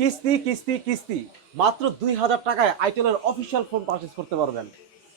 কিস্তি কিস্তি কিস্তি। মাত্র দুই হাজার টাকায় আইটেলের অফিসিয়াল ফোন পারচেস করতে পারবেন।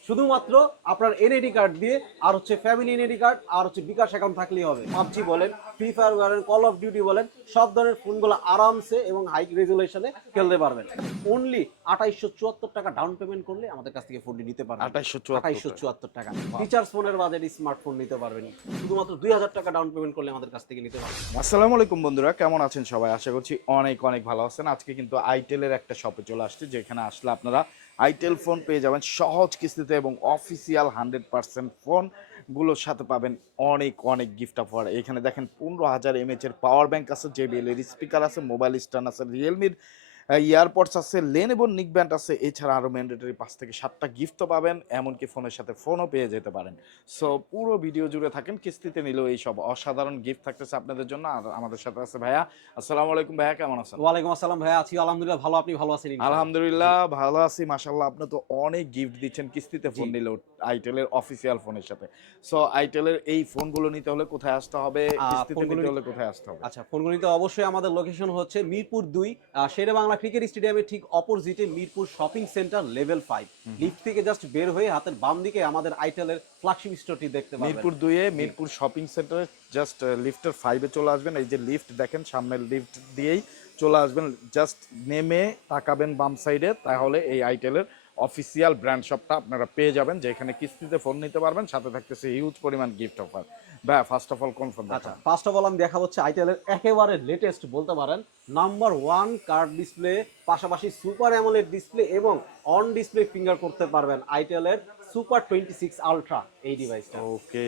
শুধুমাত্র আপনার এনআইডি কার্ড দিয়ে আর হচ্ছে ফ্যামিলি এনআইডি কার্ড আর হচ্ছে বিকাশ অ্যাকাউন্ট থাকলেই হবে। পাবজি বলেন ফ্রি ফায়ার বলেন কল অফ ডিউটি বলেন সব ধরনের ফোনগুলো আরামসে এবং হাই রেজুলেশনে খেলতে পারবেন। অনলি আঠাইশশো চুয়াত্তর টাকা ডাউন পেমেন্ট করলে আমাদের কাছ থেকে ফোনটি নিতে পারবেন। 2874 আঠাইশশো চুয়াত্তর টাকা। ফিচার্স ফোনের বাজারে স্মার্টফোন নিতে পারবেন। শুধুমাত্র দুই হাজার টাকা ডাউন পেমেন্ট করলে আমাদের কাছ থেকে নিতে পারবেন। আসসালামু আলাইকুম বন্ধুরা কেমন আছেন সবাই? আশা করছি অনেক অনেক ভালো আছেন। আজকে কিন্তু আইটেলের একটা শপে চলে আসছে যেখানে আসলে আপনারা আইটেল ফোন পেয়ে যাবেন সহজ কিস্তিতে এবং অফিসিয়াল হান্ড্রেড পারসেন্ট ফোনগুলোর সাথে পাবেন অনেক অনেক গিফট অফার এখানে দেখেন পনেরো হাজার এমএচ এর পাওয়ার ব্যাঙ্ক আছে জেবিএল এর স্পিকার আছে মোবাইল স্ট্যান্ড আছে রিয়েলমির ইয়ারপডস আছে লেন এবং নিক ব্যান্ড আছে এছাড়া আরও ম্যান্ডেটরি পাঁচ থেকে সাতটা গিফট তো পাবেন এমনকি ফোনের সাথে ফোনও পেয়ে যেতে পারেন। সো পুরো ভিডিও জুড়ে থাকেন কিস্তিতে নিলেও এই সব অসাধারণ গিফট থাকতেছে আপনাদের জন্য আর আমাদের সাথে আছে ভাইয়া। আসসালামু আলাইকুম ভাইয়া কেমন আছেন? ওয়ালাইকুম আসসালাম ভাইয়া আছি আলহামদুলিল্লাহ ভালো আপনি ভালো আছেন আলহামদুলিল্লাহ ভালো আছি মাশাল্লাহ আপনি তো অনেক গিফট দিচ্ছেন কিস্তিতে ফোন নিলেও আইটেলের অফিসিয়াল ফোনের সাথে। সো আইটেলের এই ফোনগুলো নিতে হলে কোথায় আসতে হবে কিস্তিতে নিতে হলে কোথায় আসতে হবে? আচ্ছা ফোনগুলো নিতে অবশ্যই আমাদের লোকেশন হচ্ছে মিরপুর দুই শেরে বাংলা ক্রিকেট স্টেডিয়ামের ঠিক অপোজিটে Mirpur shopping centre level five lift থেকে জাস্ট বের হয়ে হাতের বাম দিকে আমাদের আইটেলের ফ্ল্যাগশিপ স্টোরটি দেখতে পাবেন। মিরপুর দুইয়ে মিরপুর শপিং সেন্টারে জাস্ট লিফটের ফাইভে চলে আসবেন। এই যে লিফট দেখেন সামনের লিফট দিয়েই চলে আসবেন। জাস্ট নেমে তাকাবেন বাম সাইডে তাহলে এই আইটেলের অফিসিয়াল ব্র্যান্ড শপটা আপনারা পেয়ে যাবেন। যেখানে কিস্তিতে ফোন নিতে পারবেন সাথে থাকতেছে হিউজ পরিমাণ গিফট অফার ভাই ফার্স্ট অফ অল কনফার্ম আচ্ছা ফার্স্ট অফ অল আমি দেখা হচ্ছে আইটেলের একেবারে লেটেস্ট বলতে পারেন নাম্বার ওয়ান কার্ড ডিসপ্লে পাশাপাশি সুপার অ্যামোলেড ডিসপ্লে এবং অন ডিসপ্লে ফিঙ্গার করতে পারবেন আইটেলের সুপার টোয়েন্টি সিক্স আলট্রা এই ডিভাইসটা okay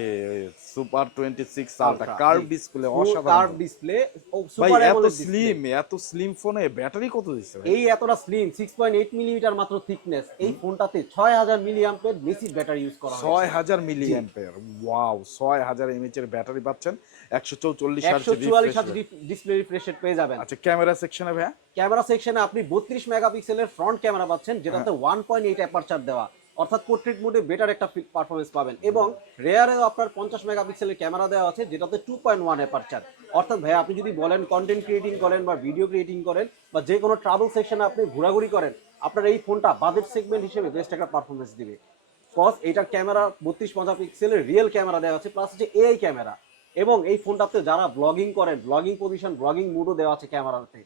super twenty six ultra Ultra, curve. Display curve অসাধারণ। ডিসপ্লে ও ভাই সুপার এত স্লিম এত স্লিম ফোনে ব্যাটারি কত দিচ্ছে এই এতটা slim six point eight millimetre মাত্র থিকনেস এই ফোনটাতে ছয় হাজার মিলি আম্পের বেশি ব্যাটারি ইউজ করা হয়েছে। হাজার মিলি অ্যাম্পেয়ার ওয়াও ছয় হাজার এমএচ এর ব্যাটারি পাচ্ছেন। একশো চৌচল্লিশ একশো চুয়াল্লিশ হাজার ডিসপ্লে রিফ্রেশ রেট পেয়ে যাবেন। আচ্ছা ক্যামেরা সেকশনে ভাইয়া? ক্যামেরা সেকশনে আপনি বত্রিশ মেগাপিক্সেলের ফ্রন্ট ক্যামেরা পাচ্ছেন যেটাতে হ্যাঁ। ওয়ান পয়েন্ট এইট অ্যাপারচার দেওয়া। অর্থাৎ পোর্ট্রেট মোডে বেটার একটা পারফরমেন্স পাবেন। এবং রেয়ারেও আপনার পঞ্চাশ মেগাপিক্সেলের ক্যামেরা দেওয়া আছে, যেটাতে টু পয়েন্ট ওয়ান অ্যাপারচার অর্থাৎ ভাই আপনি যদি বলেন কন্টেন্ট ক্রিয়েটিং করেন বা ভিডিও ক্রিয়েটিং করেন বা যে কোনো ট্রাভেল সেকশনে আপনি ঘোরাঘুরি করেন, আপনার এই ফোনটা বাজেট সেগমেন্ট হিসেবে বেস্ট একটা পারফরমেন্স দিবে। কজ এটার ক্যামেরা বত্রিশ মেগাপিক্সেলের রিয়েল ক্যামেরা দেওয়া আছে প্লাস হচ্ছে এআই ক্যামেরা এবং এই ফোনটাতে যারা ব্লগিং করেন ব্লগিং পজিশন ব্লগিং মুডও দেওয়া আছে ক্যামেরাতে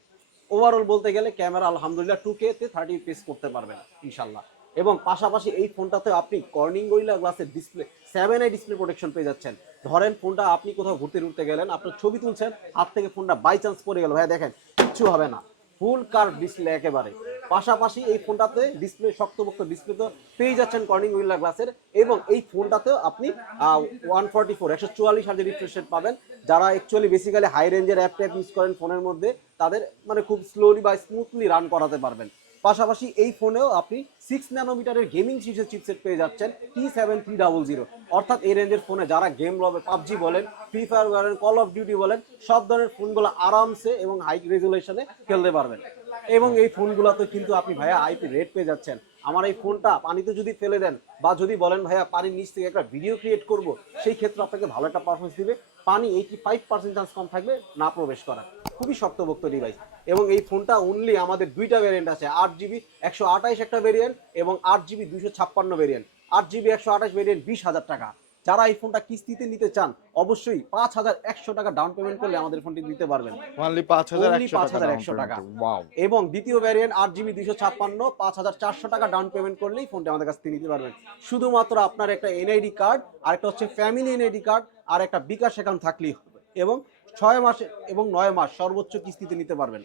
ওভারঅল বলতে গেলে ক্যামেরা আলহামদুলিল্লাহ টু তে থার্টি পিস করতে পারবেন ইনশাল্লাহ এবং পাশাপাশি এই ফোনটাতে আপনি কর্নিং গরিলা গ্লাসের display seven i display protection পেয়ে যাচ্ছেন। ধরেন ফোনটা আপনি কোথাও ঘুরতে ঘুরতে গেলেন, আপনার ছবি তুলছেন, হাত থেকে ফোনটা বাই চান্স পড়ে গেল। ভাই দেখেন, কিচ্ছু হবে না। ফুল কার্ভ ডিসপ্লে একেবারে। পাশাপাশি এই ফোনটাতে ডিসপ্লে শক্তপোক্ত ডিসপ্লে তো পেয়ে যাচ্ছেন কর্নিং উইল্লা গ্লাসের এবং এই ফোনটাতেও আপনি ওয়ান ফর্টি ফোর একশো চুয়াল্লিশ হাজার রিফ্রেশ রেট পাবেন। যারা অ্যাকচুয়ালি বেসিক্যালি হাই রেঞ্জের অ্যাপ ইউজ করেন ফোনের মধ্যে, তাদের মানে খুব স্লোলি বা স্মুথলি রান করাতে পারবেন। পাশাপাশি এই ফোনেও আপনি সিক্স ন্যানোমিটারের গেমিং সিরিজের চিপসেট পেয়ে যাচ্ছেন T seven three double zero অর্থাৎ এই রেঞ্জের ফোনে যারা গেম লবে পাবজি বলেন ফ্রি ফায়ার বলেন কল অফ ডিউটি বলেন, সব ধরনের ফোনগুলো আরামসে এবং হাই রেজুলেশনে খেলতে পারবেন। এবং এই ফোনগুলোতে কিন্তু আপনি ভাইয়া আইপি রেট পেয়ে যাচ্ছেন। আমার এই ফোনটা পানিতে যদি ফেলে দেন বা যদি বলেন ভাইয়া পানির নিচ থেকে একটা ভিডিও ক্রিয়েট করব, সেই ক্ষেত্রে আপনাকে ভালো একটা পারফরমেন্স দিবে। পানি এইটি ফাইভ পার্সেন্ট চান্স কম থাকবে না প্রবেশ করার খুবই শক্তভক্ত ডিভাইস এবং এই ফোনটা অনলি আমাদের দুইটা ভেরিয়েন্ট আছে। আট জিবি একশো আঠাইশ একটা ভেরিয়েন্ট এবং আট জিবি দুইশো ছাপ্পান্ন ভেরিয়েন্ট আট জিবি একশো আঠাশ ভেরিয়েন্ট বিশ হাজার টাকা। যারা এই ফোনটা কিস্তিতে নিতে চান অবশ্যই পাঁচ হাজার একশো টাকা ডাউন পেমেন্ট করলে আমাদের ফোনটি দিতে পারবেন। পাঁচ হাজার 5,100 টাকা। এবং দ্বিতীয় ভ্যারিয়েন্ট আট জিবি দুইশো ছাপ্পান্ন পাঁচ হাজার চারশো টাকা ডাউন পেমেন্ট করলেই ফোনটা আমাদের কাছ থেকে নিতে পারবেন। শুধুমাত্র আপনার একটা এনআইডি কার্ড আর একটা হচ্ছে ফ্যামিলি এনআইডি কার্ড আর একটা বিকাশ অ্যাকাউন্ট থাকলেই হবে। এবং ছয় মাসে এবং নয় মাস সর্বোচ্চ কিস্তিতে নিতে পারবেন।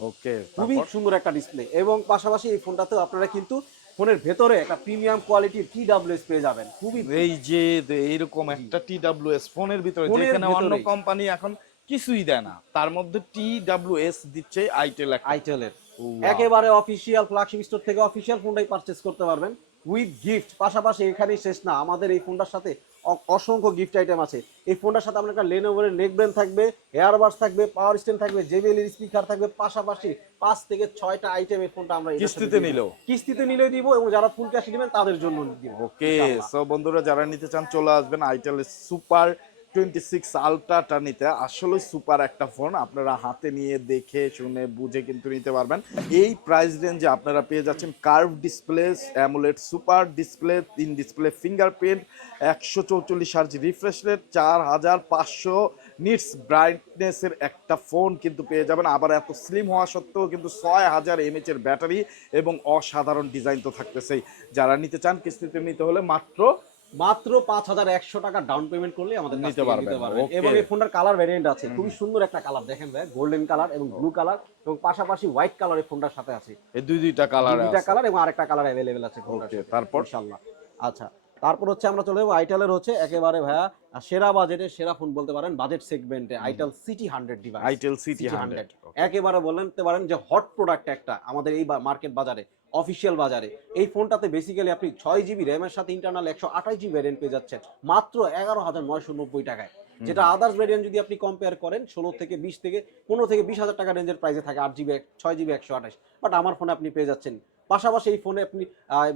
ওকে খুবই সুন্দর একটা ডিসপ্লে এবং পাশাপাশি এই ফোনটাতেও আপনারা কিন্তু ফোনের ভেতরে একটা প্রিমিয়াম কোয়ালিটির টি ডাব্লিউএস পেয়ে যাবেন। খুবই এই যে এইরকম একটা টি ডাব্লিউএস ফোনের ভিতরে যেখানে অন্য কোম্পানি এখন কিছুই দেয় না। তার মধ্যে টি ডাব্লিউএস দিচ্ছে আইটেল আইটেলের একেবারে অফিসিয়াল ফ্ল্যাগশিপ স্টোর থেকে অফিসিয়াল ফোনটাই পারচেজ করতে পারবেন। উইথ গিফট পাশাপাশি এখানেই শেষ না আমাদের এই ফোনটার সাথে অসংখ্য গিফট আইটেম আছে। এই ফোনটার সাথে আপনার একটা লেনোভোর নেকবেন ব্রেন থাকবে এয়ারবাস থাকবে পাওয়ার স্ট্যান্ড থাকবে জেবিএল এর স্পিকার থাকবে পাশাপাশি পাঁচ থেকে ছয়টা আইটেম এই ফোনটা আমরা কিস্তিতে নিল নিলেও? কিস্তিতে নিলেও দিব এবং যারা ফুল ক্যাশ নেবেন তাদের জন্য দিব ওকে সব সো বন্ধুরা যারা নিতে চান চলে আসবেন আইটেল সুপার টোয়েন্টি সিক্স আলট্রাটা নিতে আসলে সুপার একটা ফোন। আপনারা হাতে নিয়ে দেখে, শুনে, বুঝে কিন্তু নিতে পারবেন। এই প্রাইস রেঞ্জে আপনারা পেয়ে যাচ্ছেন curve display AMOLED super display তিন ডিসপ্লে ফিঙ্গারপ্রিন্ট একশো চৌচল্লিশ হার্জ রিফ্রেশ রেট চার হাজার পাঁচশো। নিটস ব্রাইটনেসের একটা ফোন কিন্তু পেয়ে যাবেন। আবার এত স্লিম হওয়া সত্ত্বেও কিন্তু ছয় হাজার এমএচ এর ব্যাটারি এবং অসাধারণ ডিজাইন তো থাকতেছেই। যারা নিতে চান, কিস্তিতে নিতে হলে মাত্র মাত্র পাঁচ হাজার একশো টাকা ডাউন পেমেন্ট করলে আমাদের নিতে পারবেন, okay. এবং এই ফোনটার কালার ভ্যারিয়েন্ট আছে। খুবই সুন্দর একটা কালার দেখেন ভাই গোল্ডেন কালার এবং ব্লু কালার এবং পাশাপাশি হোয়াইট কালার এই ফোনটার সাথে আছে। এই দুই দুইটা কালার দুইটা কালার এবং আরেকটা কালার অ্যাভেলেবেল আছে তারপর? ইনশাআল্লাহ। আচ্ছা তারপর হচ্ছে আমরা চলে যাব আইটেলের হচ্ছে একেবারে ভাইয়া সেরা বাজেটে সেরা ফোন বলতে পারেন বাজেট সেগমেন্টে itel City hundred device itel City hundred একেবারে বলতে পারেন যে হট প্রোডাক্ট একটা আমাদের এই মার্কেট বাজারে। অফিসিয়াল বাজারে। এই ফোনটাতে বেসিক্যালি আপনি ছয় জিবি র্যামের সাথে ইন্টারনাল একশো আঠাশ জিবি ভ্যারিয়েন্ট পেয়ে যাচ্ছেন মাত্র এগারো হাজার নয়শো নব্বই টাকায়। যেটা আদার্স ভ্যারিয়েন্ট যদি আপনি কম্পেয়ার করেন ষোলো থেকে বিশ থেকে পনেরো থেকে বিশ হাজার টাকা রেঞ্জের প্রাইসে থাকে আট জিবি ছয় জিবি একশো আঠাশ। বাট আমার ফোনে আপনি পেয়ে যাচ্ছেন। পাশাপাশি এই ফোনে আপনি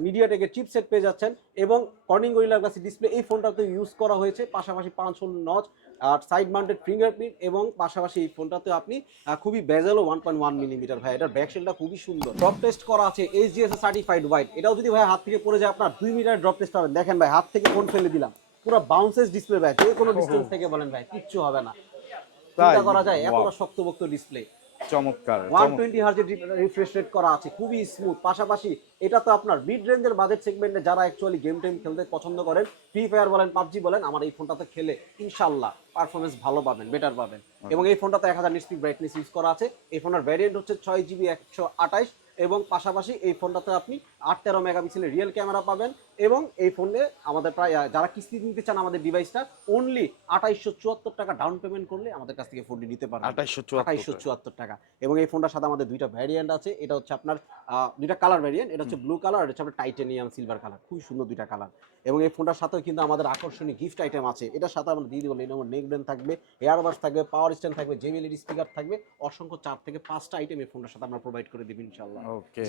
মিডিয়া মিডিয়াটেকের চিপসেট পেয়ে যাচ্ছেন এবং কর্নিং গরিলার কাছে ডিসপ্লে এই ফোনটাতে ইউজ করা হয়েছে। পাশাপাশি পাঁচ হোল নচ আর সাইড মাউন্টেড ফিঙ্গারপ্রিন্ট এবং পাশাপাশি এই ফোনটাতে আপনি খুবই বেজেলও ওয়ান পয়েন্ট ওয়ান মিলিমিটার ভাই। এটার ব্যাক শেলটা খুবই সুন্দর। ড্রপ টেস্ট করা আছে এইচডিএস সার্টিফাইড হোয়াইট এটাও যদি ভাই হাত থেকে পড়ে যায় আপনার দুই মিটার ড্রপ টেস্ট পাবেন। দেখেন ভাই হাত থেকে ফোন ফেলে দিলাম। পুরো বাউন্সেস ডিসপ্লে ভাই যে কোনো ডিসপ্লে থেকে বলেন ভাই কিচ্ছু হবে না। চিন্তা করা যায় এতটা. শক্তপোক্ত ডিসপ্লে চমৎকার ওয়ান চমৎকার। রিফ্রেশ রেট করা আছে খুবই স্মুথ পাশাপাশি এটা তো আপনার মিড রেঞ্জের বাজেট সেগমেন্টে যারা অ্যাকচুয়ালি গেম টেম খেলতে পছন্দ করেন ফ্রি ফায়ার বলেন পাবজি বলেন আমার এই ফোনটাতে খেলে ইনশাল্লাহ পারফরমেন্স ভালো পাবেন বেটার পাবেন। এবং এই ফোনটাতে এক হাজার নিশ্চিত ব্রাইটনেস ইউজ করা আছে। এই ফোনের ভ্যারিয়েন্ট হচ্ছে ছয় জিবি একশো আঠাইশ এবং পাশাপাশি এই ফোনটাতে আপনি আট তেরো মেগা মেগাপিক্সেলের রিয়েল ক্যামেরা পাবেন। এবং এই ফোনে আমাদের প্রায় যারা কিস্তি নিতে চান আমাদের ডিভাইসটা অনলি আঠাইশশো চুয়াত্তর টাকা ডাউন পেমেন্ট করলে আমাদের কাছ থেকে ফোনটি নিতে পারবেন। আঠাইশশো চুয়াত্তর আঠাইশশো চুয়াত্তর টাকা। এবং এই ফোনটার সাথে আমাদের দুইটা ভ্যারিয়েন্ট আছে এটা হচ্ছে আপনার দুইটা কালার ভ্যারিয়েন্ট এটা হচ্ছে ব্লু কালার এটা হচ্ছে আপনার টাইটেনিয়াম সিলভার কালার খুব সুন্দর দুইটা কালার এবং এই ফোনটার সাথেও কিন্তু আমাদের আকর্ষণীয় গিফট আইটেম আছে। এটার সাথে আমরা দিয়ে দিব লেনোভো নেক ব্রেন থাকবে এয়ারবাস থাকবে পাওয়ার স্ট্যান্ড থাকবে জেবিএলইডি স্পিকার থাকবে অসংখ্য চার থেকে পাঁচটা আইটেম এই ফোনটার সাথে আমরা প্রোভাইড করে দিব ইনশাল্লাহ ওকে।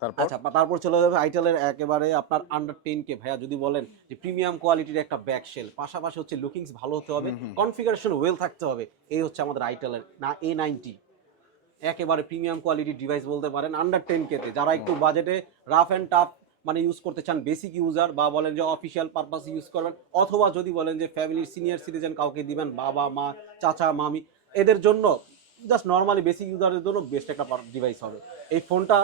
তারপর? আচ্ছা তারপর চলে যাবে আইটেলের একেবারে আপনার আন্ডার টেন কে ভাইয়া যদি বলেন যে প্রিমিয়াম কোয়ালিটির একটা ব্যাক শেল পাশাপাশি হচ্ছে লুকিংস ভালো হতে হবে কনফিগারেশন ওয়েল থাকতে হবে এই হচ্ছে আমাদের আইটেলের না এ নাইনটি একেবারে প্রিমিয়াম কোয়ালিটির ডিভাইস বলতে পারেন আন্ডার টেন কেতে যারা একটু বাজেটে রাফ অ্যান্ড টাফ মানে ইউজ করতে চান বেসিক ইউজার বা বলেন যে অফিসিয়াল পারপাস ইউজ করবেন অথবা যদি বলেন যে ফ্যামিলির সিনিয়র সিটিজেন কাউকে দিবেন বাবা মা চাচা মামি এদের জন্য জাস্ট নর্মালি বেসিক ইউজারের জন্য বেস্ট একটা ডিভাইস হবে। এই ফোনটা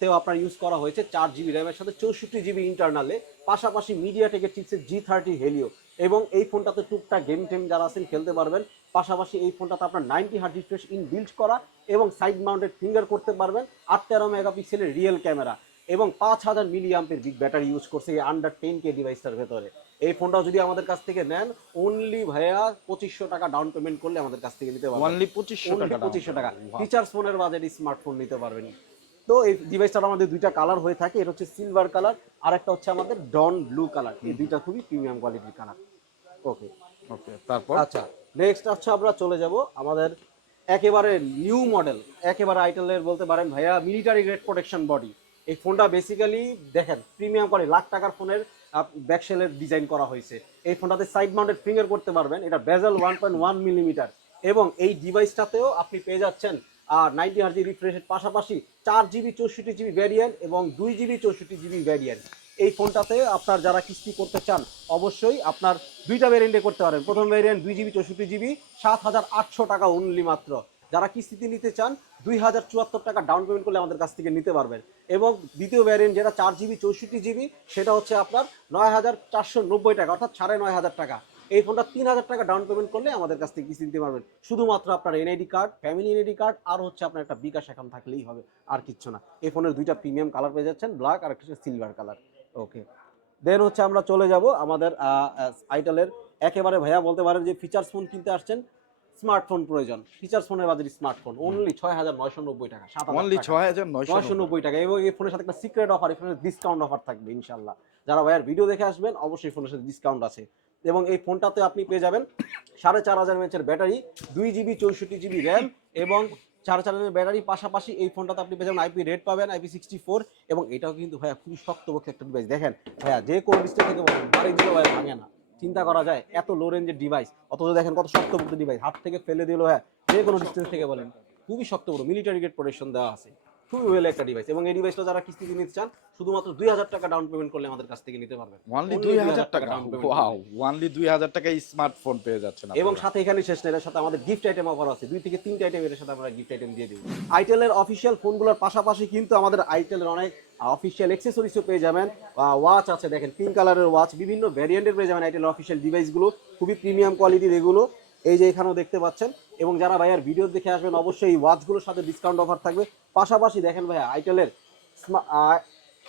তেও আপনার ইউজ করা হয়েছে চার জিবি র্যামের সাথে চৌষট্টি জিবি ইন্টারনালে পাশাপাশি মিডিয়া টেকের চিপসের জি থার্টি হেলিও এবং এই ফোনটাতে টুকটাক গেম টেম যারা আছেন খেলতে পারবেন পাশাপাশি এই ফোনটাতে আপনার ninety hertz refresh in build করা এবং সাইড মাউন্টেড ফিঙ্গার করতে পারবেন আট তেরো মেগাপিক্সেলের রিয়েল ক্যামেরা এবং পাঁচ হাজার milliampere big battery use করছে এই আন্ডার টেন কে ডিভাইসটার ভেতরে এই ফোনটাও যদি আমাদের কাছ থেকে নেন অনলি ভাইয়া পঁচিশশো টাকা ডাউন পেমেন্ট করলে আমাদের কাছ থেকে নিতে পারবেন অনলি পঁচিশশো টাকা। পঁচিশশো টাকা. ফিচার্স ফোনের বাজারে স্মার্টফোন নিতে পারবেন তো এই ডিভাইসটার আমাদের দুইটা কালার হয়ে থাকে। এটা হচ্ছে সিলভার কালার আর একটা হচ্ছে আমাদের ডন ব্লু কালার এই দুইটা খুবই প্রিমিয়াম কোয়ালিটির কালার ওকে ওকে তারপর? আচ্ছা নেক্সট হচ্ছে আমরা চলে যাব আমাদের একেবারে নিউ মডেল একেবারে আইটেলের বলতে পারেন ভাইয়া মিলিটারি গ্রেড প্রোটেকশন বডি এই ফোনটা বেসিক্যালি দেখেন প্রিমিয়াম করে লাখ টাকার ফোনের ব্যাকশেলের ডিজাইন করা হয়েছে। এই ফোনটাতে সাইড মাউন্টেড ফিঙ্গার করতে পারবেন এটা bezel one point one millimetre এবং এই ডিভাইসটাতেও আপনি পেয়ে যাচ্ছেন আর নাইনটি হার্জি রিফ্রেশের পাশাপাশি চার জিবি চৌষট্টি জিবি ভ্যারিয়েন্ট এবং দুই জিবি চৌষট্টি জিবি ভ্যারিয়েন্ট এই ফোনটাতে আপনার যারা কিস্তি করতে চান, অবশ্যই আপনার দুইটা ভ্যারিয়েন্টে করতে পারেন প্রথম ভ্যারিয়েন্ট দুই জিবি চৌষট্টি জিবি, সাত হাজার আটশো টাকা অনলি মাত্র। যারা কিস্তিতে নিতে চান, দুই হাজার চুয়াত্তর টাকা ডাউন পেমেন্ট করলে আমাদের কাছ থেকে নিতে পারবেন। এবং দ্বিতীয় ভ্যারিয়েন্ট যেটা চার জিবি চৌষট্টি জিবি, সেটা হচ্ছে আপনার নয় হাজার চারশো নব্বই টাকা, অর্থাৎ সাড়ে নয় হাজার টাকা। এই ফোনটা তিন হাজার টাকা ডাউন পেমেন্ট করলে আমাদের কাছ থেকে কিস্তি নিতে পারবেন। শুধুমাত্র আপনার NID card family NID card আর হচ্ছে আপনার একটা বিকাশ অ্যাকাউন্ট থাকলেই হবে আর কিচ্ছু না। এই ফোনের দুইটা প্রিমিয়াম কালার পেয়ে যাচ্ছেন ব্ল্যাক আর একটা সিলভার কালার ওকে দেন হচ্ছে আমরা চলে যাব আমাদের আইটেলের একেবারে ভাইয়া বলতে পারেন যে ফিচার্স ফোন কিনতে আসছেন স্মার্টফোন প্রয়োজন। ফিচার্স ফোনের বাজারে স্মার্টফোন অনলি ছয় হাজার নয়শো নব্বই টাকা সাত অনলি ছয় হাজার নয়শো নব্বই। টাকা এবং এই ফোনের সাথে একটা সিক্রেট অফার এখানে ডিসকাউন্ট অফার থাকবে ইনশাল্লাহ যারা ভাইয়ার ভিডিও দেখে আসবেন অবশ্যই ফোনের সাথে ডিসকাউন্ট আছে। এবং এই ফোনটাতে আপনি পেয়ে যাবেন সাড়ে চার হাজার এমএচের ব্যাটারি, দুই জিবি চৌষট্টি জিবি র্যাম এবং সাড়ে চার হাজার ব্যাটারি। পাশাপাশি এই ফোনটাতে আপনি পেয়ে যাবেন আইপি রেড পাবেন আইপি সিক্সটি ফোর এবং এটাও কিন্তু ভাইয়া খুবই শক্তপক্ষ একটা ডিভাইস দেখেন ভাইয়া, যে কোন ডিসপ্লে থেকে বলেন, বাড়ি দিলে ভাইয়া ভাঙে না। চিন্তা করা যায়, এত লো রেঞ্জের ডিভাইস অথচ দেখেন কত শক্তপোক্ত ডিভাইস হাত থেকে ফেলে দিল হ্যাঁ যে কোনো ডিস্টেন্স থেকে বলেন, খুবই শক্তপোক্ত মিলিটারি গ্রেড প্রোটেকশন দেওয়া আছে। খুবই ওয়েল একটা ডিভাইস এবং এই ডিভাইসটা যারা কিস্তিতে নিতে চান শুধুমাত্র দুই হাজার টাকা ডাউন পেমেন্ট করলে আমাদের কাছ থেকে নিতে পারবেন। ওয়ানলি দুই হাজার 2,000 টাকা? ওয়াও ওয়ানলি দুই হাজার টাকা স্মার্টফোন পেয়ে যাচ্ছেন এবং সাথে এখানে শেষ নেই এর সাথে আমাদের গিফট আইটেম অফার আছে। দুই থেকে তিনটা আইটেম এর সাথে আমরা গিফট আইটেম দিয়ে দিব। আইটেলের অফিসিয়াল ফোনগুলোর পাশাপাশি কিন্তু আমাদের আইটেলের অনেক অফিসিয়াল এক্সেসরিজও পেয়ে যাবেন। ওয়াচ আছে দেখেন পিঙ্ক কালারের ওয়াচ বিভিন্ন ভ্যারিয়েন্টের পেয়ে যাবেন আইটেলের অফিসিয়াল ডিভাইসগুলো খুবই প্রিমিয়াম কোয়ালিটির এগুলো। এই যে এখানেও দেখতে পাচ্ছেন এবং যারা ভাইয়ার ভিডিও দেখে আসবেন অবশ্যই এই ওয়াচগুলোর সাথে ডিসকাউন্ট অফার থাকবে। পাশাপাশি দেখেন ভাইয়া আইটেলের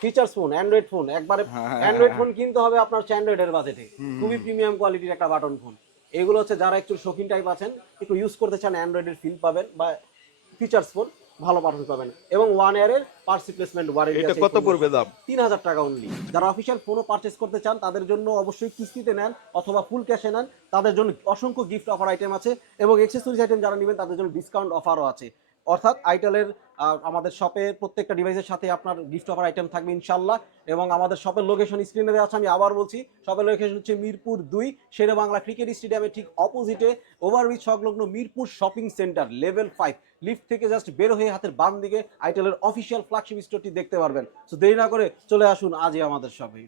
ফিচার্স ফোন অ্যান্ড্রয়েড ফোন একবারে হ্যাঁ, হ্যাঁ, অ্যান্ড্রয়েড হ্যাঁ। ফোন কিনতে হবে আপনার অ্যান্ড্রয়েডের বাজেটে খুবই প্রিমিয়াম কোয়ালিটির একটা বাটন ফোন এগুলো হচ্ছে যারা একটু শৌখিন টাইপ আছেন একটু ইউজ করতে চান অ্যান্ড্রয়েডের ফিল পাবেন বা ফিচার্স ফোন ভালো বাটন পাবেন। এবং ওয়ান ইয়ারের পার্স রিপ্লেসমেন্ট ওয়ারেন্টি এটা কত পড়বে দাম? তিন হাজার টাকা অনলি যারা অফিসিয়াল ফোনও পারচেস করতে চান তাদের জন্য অবশ্যই কিস্তিতে নেন অথবা ফুল ক্যাশে নেন। তাদের জন্য অসংখ্য গিফট অফার আইটেম আছে এবং এক্সেসরিজ আইটেম যারা নেবেন তাদের জন্য ডিসকাউন্ট অফারও আছে। অর্থাৎ আইটেলের আমাদের শপে প্রত্যেকটা ডিভাইসের সাথে আপনার গিফট অফার আইটেম থাকবে ইনশাল্লাহ এবং আমাদের শপের লোকেশন স্ক্রিনে দেওয়া আছে আমি আবার বলছি শপের লোকেশন হচ্ছে মিরপুর দুই শেরে বাংলা ক্রিকেট স্টেডিয়ামের ঠিক অপোজিটে ওভারব্রিজ সংলগ্ন Mirpur shopping centre level five lift থেকে জাস্ট বের হয়ে হাতের বাম দিকে আইটেলের অফিসিয়াল ফ্ল্যাগশিপ স্টোরটি দেখতে পারবেন। সো দেরি না করে চলে আসুন আজই আমাদের শপে